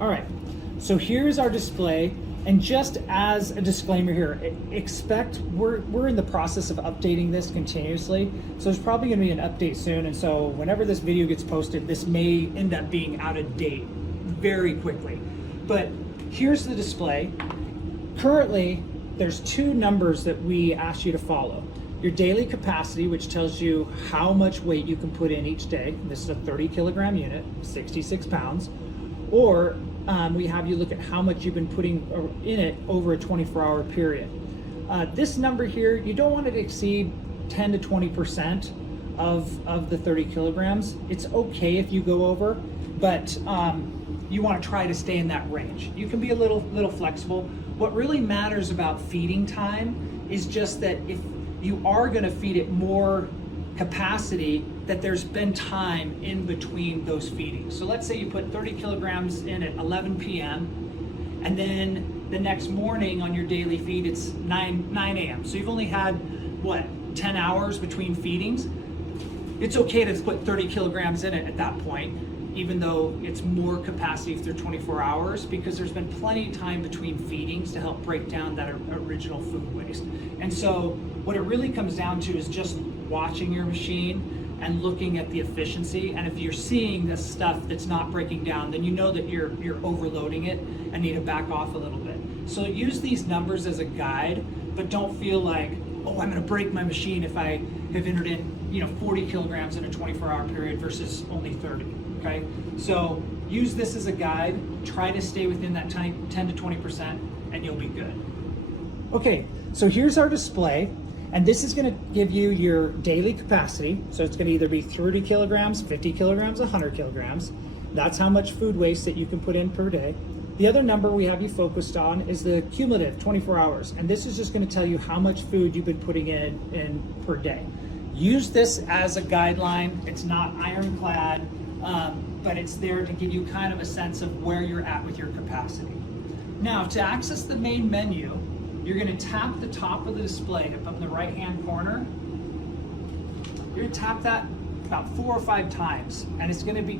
All right, so here's our display. And just as a disclaimer here, expect we're in the process of updating this continuously. So there's probably gonna be an update soon. And so whenever this video gets posted, this may end up being out of date very quickly. But here's the display. Currently, there's two numbers that we ask you to follow. Your daily capacity, which tells you how much weight you can put in each day. This is a 30 kilogram unit, 66 pounds. Or we have you look at how much you've been putting in it over a 24-hour period. This number here, you don't want it to exceed 10 to 20% of the 30 kilograms. It's okay if you go over, but you want to try to stay in that range. You can be a little flexible. What really matters about feeding time is just that if you are going to feed it more capacity, that there's been time in between those feedings. So let's say you put 30 kilograms in at 11 p.m. and then the next morning on your daily feed it's 9 a.m. So you've only had, what, 10 hours between feedings? It's okay to put 30 kilograms in it at that point, even though it's more capacity if they're 24 hours, because there's been plenty of time between feedings to help break down that original food waste. And so what it really comes down to is just watching your machine and looking at the efficiency. And if you're seeing this stuff that's not breaking down, then you know that you're overloading it and need to back off a little bit. So use these numbers as a guide, but don't feel like, oh, I'm gonna break my machine if I have entered in 40 kilograms in a 24-hour period versus only 30, okay? So use this as a guide, try to stay within that 10 to 20%, and you'll be good. Okay, so here's our display. And this is gonna give you your daily capacity. So it's gonna either be 30 kilograms, 50 kilograms, 100 kilograms. That's how much food waste that you can put in per day. The other number we have you focused on is the cumulative 24 hours. And this is just gonna tell you how much food you've been putting in per day. Use this as a guideline. It's not ironclad, but it's there to give you kind of a sense of where you're at with your capacity. Now, to access the main menu, you're going to tap the top of the display up in the right-hand corner. You're going to tap that about 4 or 5 times, and it's going to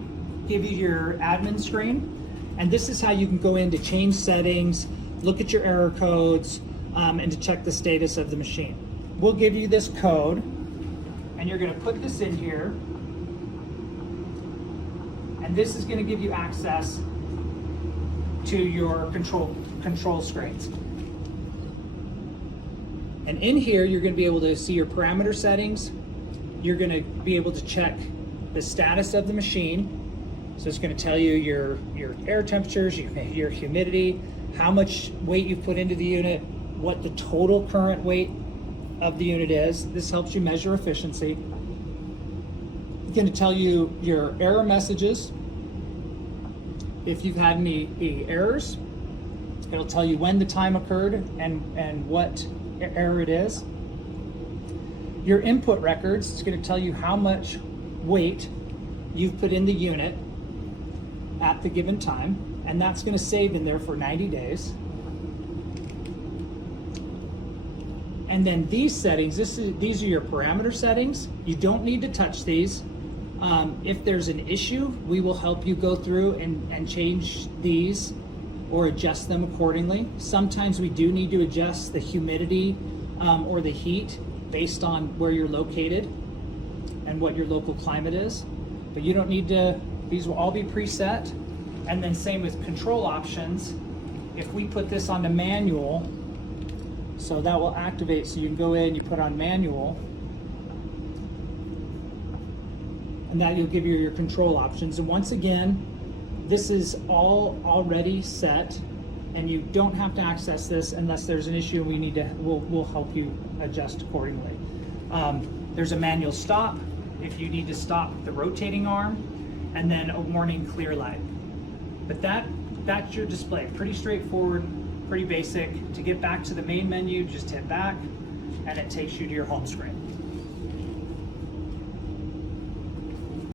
give you your admin screen. And this is how you can go in to change settings, look at your error codes, and to check the status of the machine. We'll give you this code, and you're going to put this in here. And this is going to give you access to your control screens. And in here, you're going to be able to see your parameter settings. You're going to be able to check the status of the machine. So it's going to tell you your air temperatures, your humidity, how much weight you've put into the unit, what the total current weight of the unit is. This helps you measure efficiency. It's going to tell you your error messages. If you've had any errors, it'll tell you when the time occurred and what error it is. Your input records, it's going to tell you how much weight you've put in the unit at the given time, and that's going to save in there for 90 days. And then these settings, these are your parameter settings. You don't need to touch these. If there's an issue, we will help you go through and change these or adjust them accordingly. Sometimes we do need to adjust the humidity or the heat based on where you're located and what your local climate is. But you don't need to, these will all be preset. And then same with control options. If we put this on the manual, so that will activate, so you can go in, you put on manual, and that will give you your control options. And once again, this is all already set, and you don't have to access this unless there's an issue. We'll help you adjust accordingly. There's a manual stop if you need to stop the rotating arm, and then a warning clear light. But that's your display. Pretty straightforward, pretty basic. To get back to the main menu, just hit back, and it takes you to your home screen.